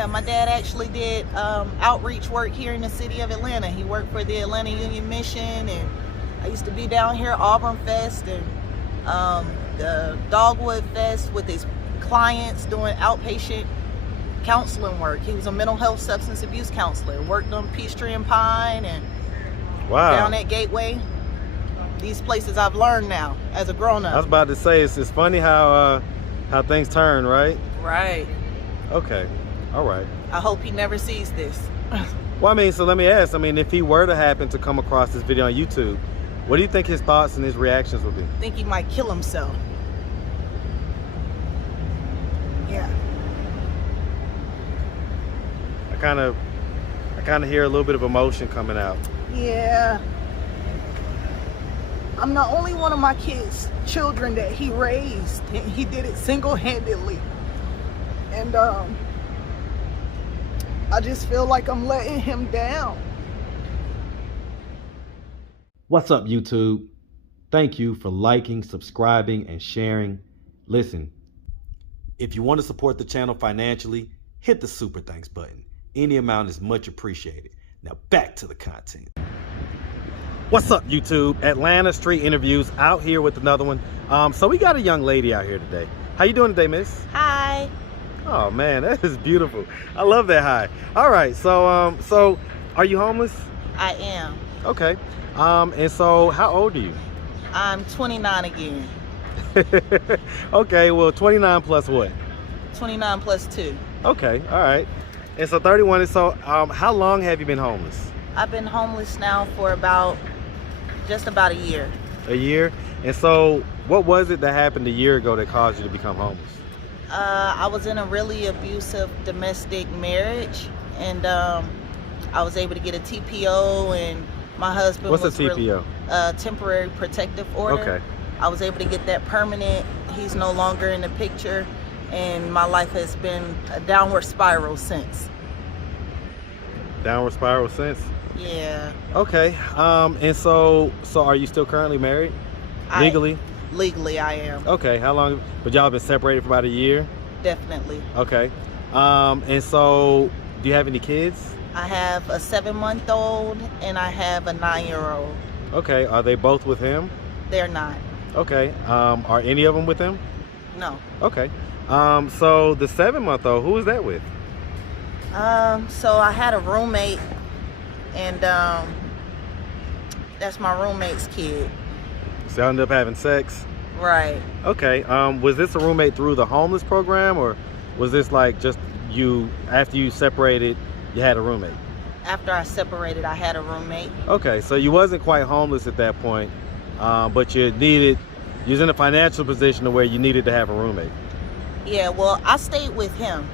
Yeah, my dad actually did outreach work here in the city of Atlanta. He worked for the Atlanta Union Mission, and I used to be down here Auburn Fest and the Dogwood Fest with his clients doing outpatient counseling work. He was a mental health substance abuse counselor, worked on Peachtree and Pine and down at Gateway. These places I've learned now as a grown-up. I was about to say, it's funny how things turn, right? Right. Okay. All right. I hope he never sees this. Well, I mean, so let me ask. I mean, if he were to happen to come across this video on YouTube, what do you think his thoughts and his reactions would be? I think he might kill himself. Yeah. I kind of hear a little bit of emotion coming out. Yeah. I'm the only one of my kids' children that he raised, and he did it single-handedly. And I just feel like I'm letting him down. What's up, YouTube? Thank you for liking, subscribing, and sharing. Listen, if you want to support the channel financially, hit the super thanks button. Any amount is much appreciated. Now back to the content. What's up, YouTube? Atlanta Street Interviews out here with another one. So we got a young lady out here today. How you doing today, miss? Hi. Oh man, that is beautiful. I love that high. All right, so so are you homeless? I am. Okay. And so how old are you? I'm 29 again. Okay, well 29 plus what? 29 plus 2. Okay, all right. And so 31 is so how long have you been homeless? I've been homeless now for just about a year. A year? And so what was it that happened a year ago that caused you to become homeless? I was in a really abusive domestic marriage, and I was able to get a TPO, and my husband What's was a TPO? Temporary protective order. Okay. I was able to get that permanent. He's no longer in the picture, and my life has been a downward spiral since. Downward spiral since? Yeah. Okay. And so are you still currently married? Legally? Legally, I am. Okay. How long? But y'all been separated for about a year? Definitely. Okay. And so do you have any kids? I have a 7-month-old and I have a 9-year-old. Okay. Are they both with him? They're not. Okay. Are any of them with him? No. Okay. So the 7-month-old, who is that with? So I had a roommate, and that's my roommate's kid. So y'all ended up having sex? Right. Okay. Was this a roommate through the homeless program, or was this like just you, after you separated, you had a roommate? After I separated, I had a roommate. Okay, so you wasn't quite homeless at that point, but you was in a financial position to where you needed to have a roommate. Yeah, well, I stayed with him.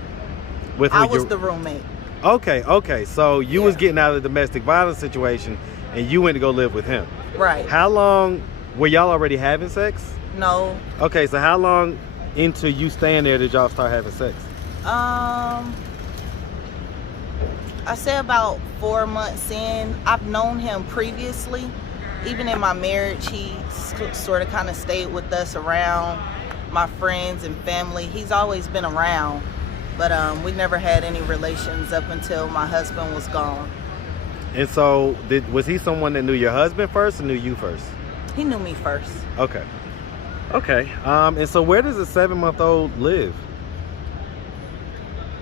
With I was the roommate. Okay, so you was getting out of the domestic violence situation, and you went to go live with him. Right. How long, were y'all already having sex? No. Okay, so how long into you staying there did y'all start having sex? I say about 4 months in. I've known him previously. Even in my marriage, he sort of kind of stayed with us around my friends and family. He's always been around, but we never had any relations up until my husband was gone. And so was he someone that knew your husband first or knew you first? He knew me first. Okay. And so where does a 7-month-old live?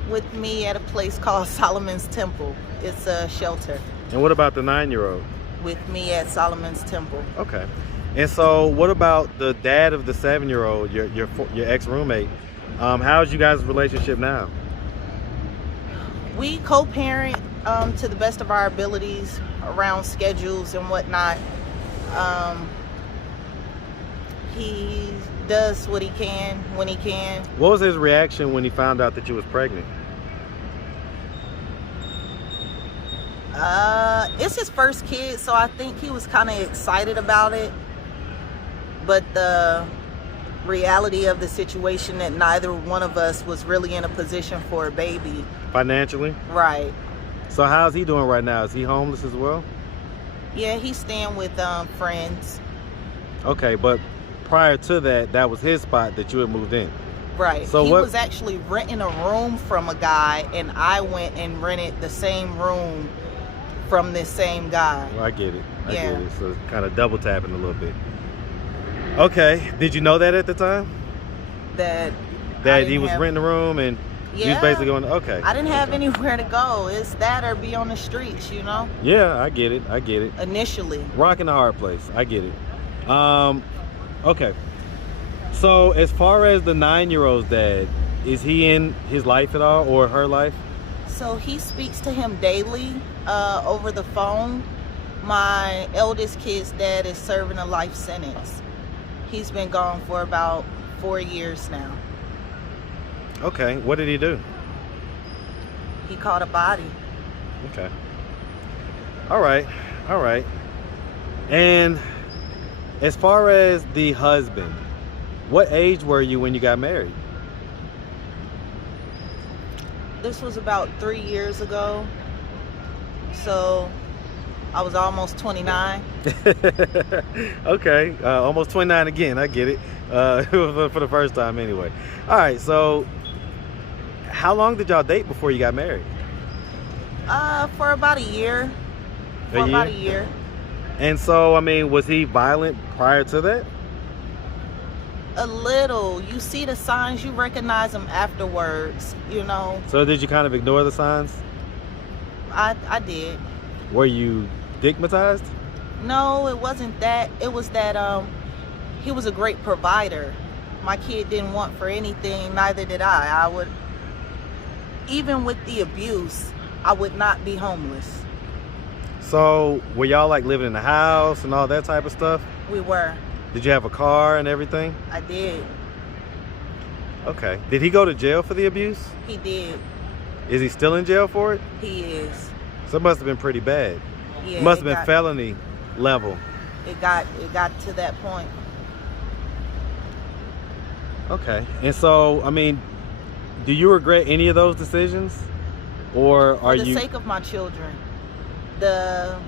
With me at a place called Solomon's Temple. It's a shelter. And what about the 9-year-old? With me at Solomon's Temple. Okay. And so what about the dad of the 7-year-old, your ex-roommate? How's you guys' relationship now? We co-parent to the best of our abilities around schedules and whatnot. He does what he can when he can. What was his reaction when he found out that you was pregnant? It's his first kid, so I think he was kind of excited about it. But the reality of the situation that neither one of us was really in a position for a baby. Financially? Right. So how's he doing right now? Is he homeless as well? Yeah, he's staying with friends. Okay, but prior to that, that was his spot that you had moved in? Right. So he what? was actually renting a room from a guy, and I went and rented the same room from this same guy. Well, I get it. I Yeah. get it. So it's kind of double tapping a little bit. Okay. Did you know that at the time? That He was renting a room and he was Yeah. basically going, okay. I didn't have anywhere to go. It's that or be on the streets, you know, Yeah, I get it. I get it. initially. Rocking the hard place. I get it. Okay. So as far as the 9-year-old's dad, is he in his life at all or her life? So he speaks to him daily over the phone. My eldest kid's dad is serving a life sentence. He's been gone for about 4 years now. Okay. What did he do? He caught a body. Okay. All right. All right. And as far as the husband, what age were you when you got married? This was about 3 years ago. So I was almost 29. Okay. Almost 29 again. I get it. For the first time anyway. All right. So how long did y'all date before you got married? For about a year. About a year. And so, I mean, was he violent prior to that? A little. You see the signs, you recognize them afterwards, you know. So did you kind of ignore the signs? I did. Were you stigmatized? No, it wasn't that. It was that he was a great provider. My kid didn't want for anything, neither did I. Even with the abuse, I would not be homeless. So were y'all like living in the house and all that type of stuff? We were. Did you have a car and everything? I did. Okay. Did he go to jail for the abuse? He did. Is he still in jail for it? He is. So it must have been pretty bad. Yeah. It must have been felony level. It got to that point. Okay. And so, I mean, do you regret any of those decisions? Or are For the you... sake of my children. The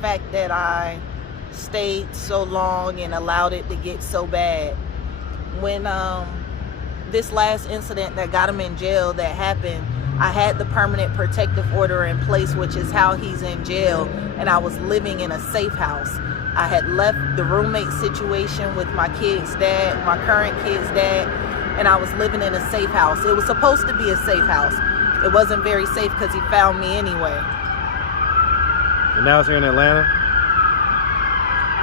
fact that I stayed so long and allowed it to get so bad. When this last incident that got him in jail that happened, I had the permanent protective order in place, which is how he's in jail, and I was living in a safe house. I had left the roommate situation with my kid's dad, my current kid's dad, and I was living in a safe house. It was supposed to be a safe house. It wasn't very safe because he found me anyway. And now it's here in Atlanta?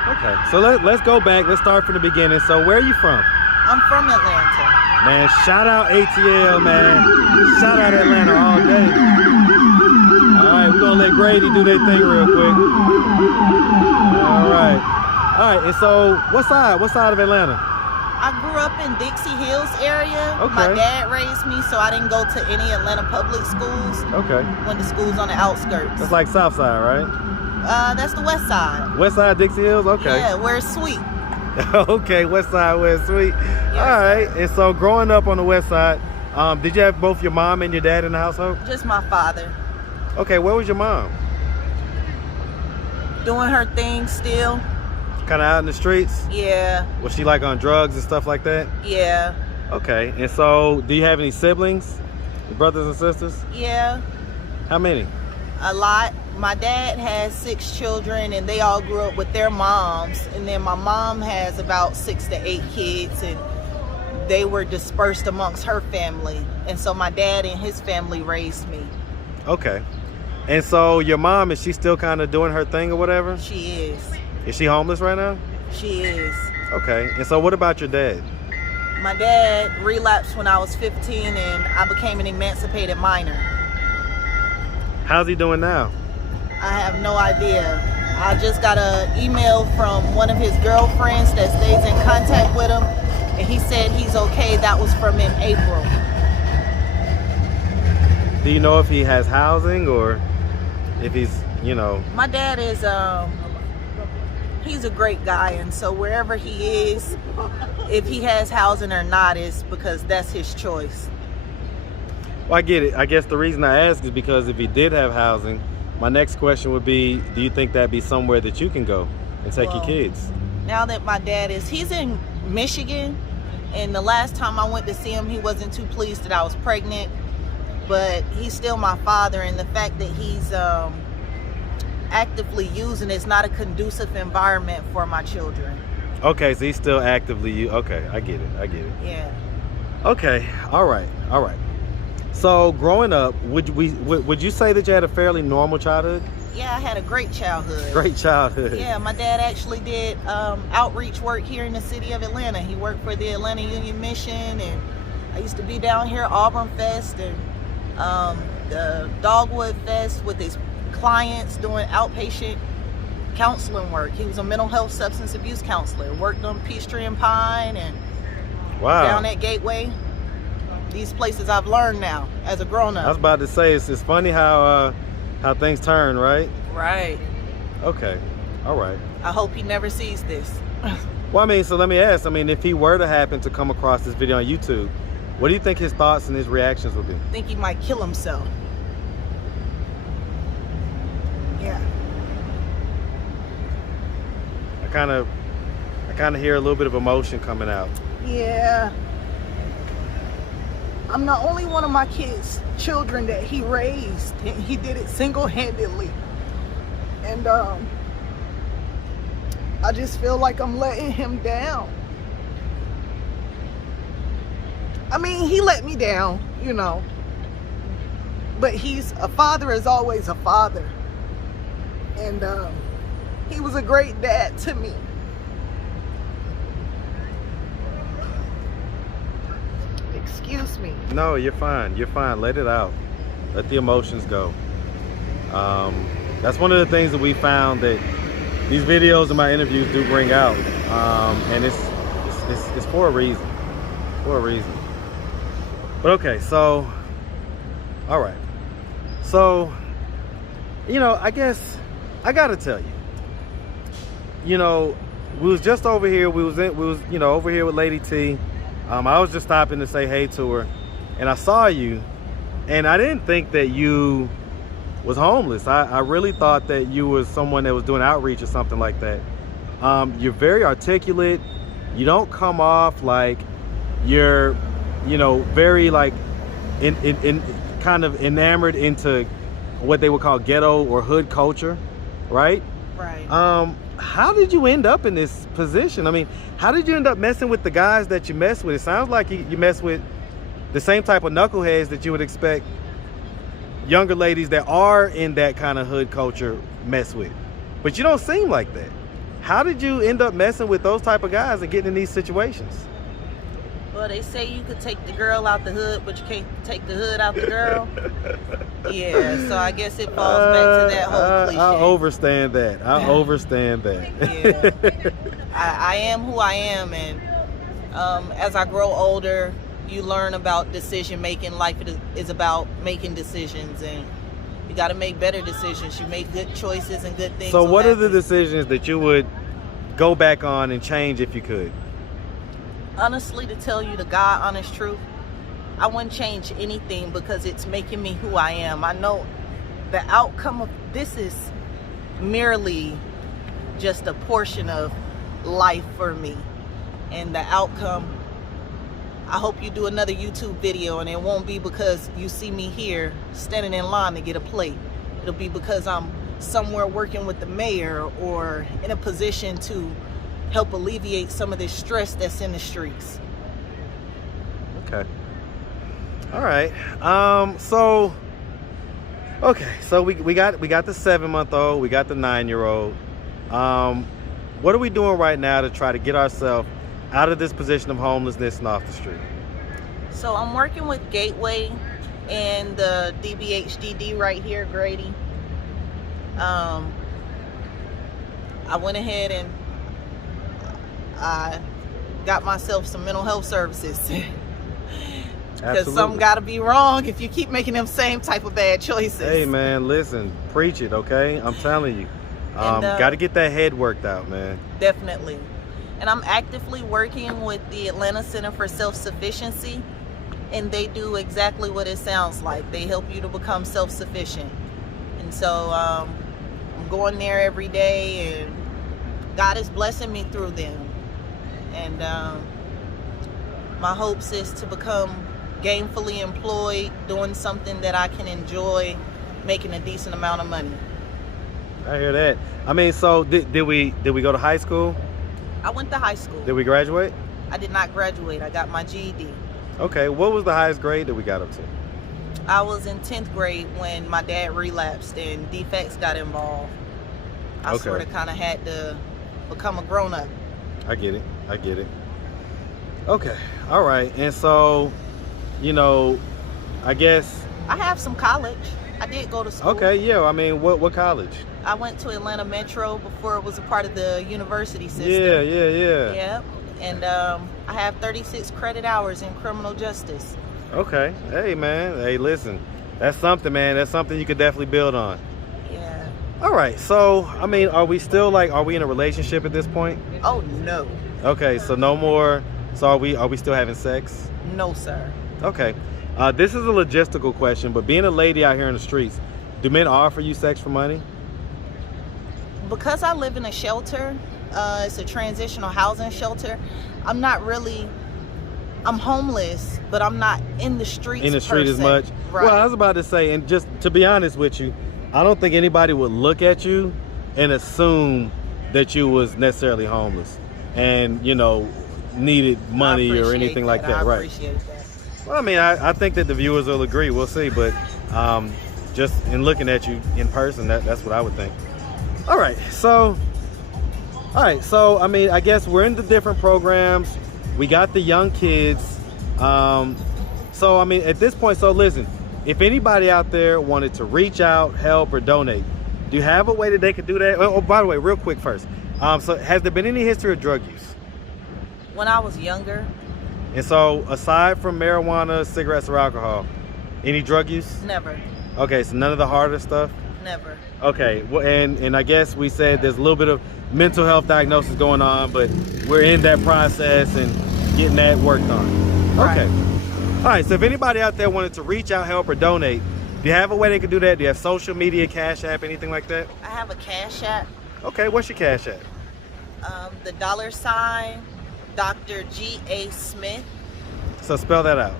Okay, so let's go back. Let's start from the beginning. So where are you from? I'm from Atlanta. Man, shout out ATL, man. Shout out Atlanta all day. All right, we're going to let Grady do their thing real quick. All right. All right, and so what side of Atlanta? I grew up in Dixie Hills area. Okay. My dad raised me, so I didn't go to any Atlanta public schools. Okay. Went to schools on the outskirts. That's like South Side, right? That's the west side. West Side, Dixie Hills? Okay. Yeah, where it's sweet. Okay, West Side, West Sweet. Yes. All right, and so growing up on the West Side, did you have both your mom and your dad in the household? Just my father. Okay, where was your mom? Doing her thing still. Kind of out in the streets? Yeah, Was she like on drugs and stuff like that? yeah, Okay, and so do you have any siblings? Your brothers and sisters? yeah. How many? A lot. My dad has 6 children, and they all grew up with their moms. And then my mom has about 6 to 8 kids, and they were dispersed amongst her family. And so my dad and his family raised me. Okay. And so your mom, is she still kind of doing her thing or whatever? She is. Is she homeless right now? She is. Okay. And so what about your dad? My dad relapsed when I was 15, and I became an emancipated minor. How's he doing now? I have no idea. I just got an email from one of his girlfriends that stays in contact with him, and he said he's okay. That was from in April. Do you know if he has housing or if he's, you know? My dad is, he's a great guy, and so wherever he is, if he has housing or not is because that's his choice. Well, I get it. I guess the reason I ask is because if he did have housing, my next question would be, do you think that'd be somewhere that you can go and take your kids? Now that my dad is, he's in Michigan, And the last time I went to see him, he wasn't too pleased that I was pregnant, but he's still my father, and the fact that he's actively using it's not a conducive environment for my children. Okay, so he's still actively okay, I get it. Yeah. Okay, all right. So growing up, would you say that you had a fairly normal childhood? Yeah, I had a great childhood. Great childhood. Yeah, my dad actually did outreach work here in the city of Atlanta. He worked for the Atlanta Union Mission, and I used to be down here Auburn Fest and the Dogwood Fest with his clients doing outpatient counseling work. He was a mental health substance abuse counselor, worked on Peachtree and Pine and down at Gateway. These places I've learned now as a grown-up. I was about to say, it's funny how things turn, right? Right. Okay, all right. I hope he never sees this. Well, I mean, so let me ask, if he were to happen to come across this video on YouTube, what do you think his thoughts and his reactions would be? I think he might kill himself. Yeah. I kind of hear a little bit of emotion coming out. Yeah. I'm the only one of my children that he raised, and he did it single-handedly. And I just feel like I'm letting him down. I mean, he let me down, you know. But a father is always a father. And he was a great dad to me. Excuse me. No, you're fine. Let it out. Let the emotions go. That's one of the things that we found that these videos and my interviews do bring out. And it's for a reason. But okay, so, all right. So, I guess I gotta tell you, we was just over here. We was over here with Lady T. I was just stopping to say hey to her, and I saw you, and I didn't think that you was homeless. I really thought that you was someone that was doing outreach or something like that. You're very articulate. You don't come off like you're, very like in kind of enamored into what they would call ghetto or hood culture, right? Right. How did you end up in this position? How did you end up messing with the guys that you mess with? It sounds like you mess with the same type of knuckleheads that you would expect younger ladies that are in that kind of hood culture mess with. But you don't seem like that. How did you end up messing with those type of guys and getting in these situations? Well, they say you could take the girl out the hood, but you can't take the hood out the girl. Yeah, so I guess it falls back to that whole cliche. I overstand that. Yeah. I am who I am, and as I grow older, you learn about decision making. Life is about making decisions, and you got to make better decisions. You make good choices and good things. So what are the decisions that you would go back on and change if you could? Honestly, to tell you the God honest truth, I wouldn't change anything because it's making me who I am. I know the outcome of this is merely just a portion of life for me. And the outcome, I hope you do another YouTube video, and it won't be because you see me here standing in line to get a plate. It'll be because I'm somewhere working with the mayor or in a position to help alleviate some of this stress that's in the streets. Okay. All right. So we got the 7-month-old, we got the 9-year-old. What are we doing right now to try to get ourselves out of this position of homelessness and off the street? So I'm working with Gateway and the DBHDD right here, Grady. I went ahead and I got myself some mental health services. Because something got to be wrong if you keep making them same type of bad choices. Hey man, listen, preach it, okay? I'm telling you. Got to get that head worked out, man. Definitely. And I'm actively working with the Atlanta Center for Self-Sufficiency, and they do exactly what it sounds like. They help you to become self-sufficient. And so I'm going there every day, and God is blessing me through them. And My hopes is to become gainfully employed, doing something that I can enjoy, making a decent amount of money. I hear that. I mean, so did we go to high school? I went to high school. Did we graduate? I did not graduate. I got my GED. Okay, what was the highest grade that we got up to? I was in 10th grade when my dad relapsed and defects got involved. I sort of kind of had to become a grown-up. I get it. Okay, all right. And so, you know, I guess I have some college. I did go to school. Okay, yeah. I mean, what college? I went to Atlanta Metro before it was a part of the university system. Yeah. Yep. And I have 36 credit hours in criminal justice. Okay. Hey, man. Hey, listen. That's something, man. That's something you could definitely build on. Yeah. All right. So, I mean, are we in a relationship at this point? Oh, no. Okay, so no more. So are we still having sex? No, sir. Okay. This is a logistical question, but being a lady out here in the streets, do men offer you sex for money? Because I live in a shelter, it's a transitional housing shelter, I'm homeless, but I'm not in the streets. In the street as much? Right. Well, I was about to say, and just to be honest with you, I don't think anybody would look at you and assume that you was necessarily homeless and, you know, needed money or anything like that. I appreciate that. Well, I mean, I think that the viewers will agree. We'll see, but just in looking at you in person, that's what I would think. All right, so I mean, I guess we're in the different programs. We got the young kids. So I mean, at this point, so listen, if anybody out there wanted to reach out, help, or donate, do you have a way that they could do that? Oh, by the way, real quick first, so has there been any history of drug use? When I was younger. And so, aside from marijuana, cigarettes, or alcohol, any drug use? Never. Okay, so none of the harder stuff? Never. Okay, well, and I guess we said there's a little bit of mental health diagnosis going on, but we're in that process and getting that worked on. Right. Okay. All right, so if anybody out there wanted to reach out, help, or donate, do you have a way they could do that? Do you have social media, Cash App, anything like that? I have a Cash App. Okay, what's your Cash App? The $ DrgaSmith. So spell that out.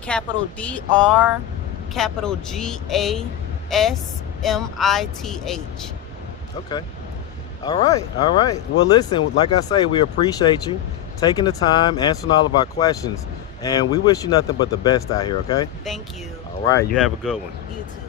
Capital DR, capital GASMITH. Okay. All right. Well, listen, like I say, we appreciate you taking the time, answering all of our questions, and we wish you nothing but the best out here, okay? Thank you. All right, you have a good one. You too.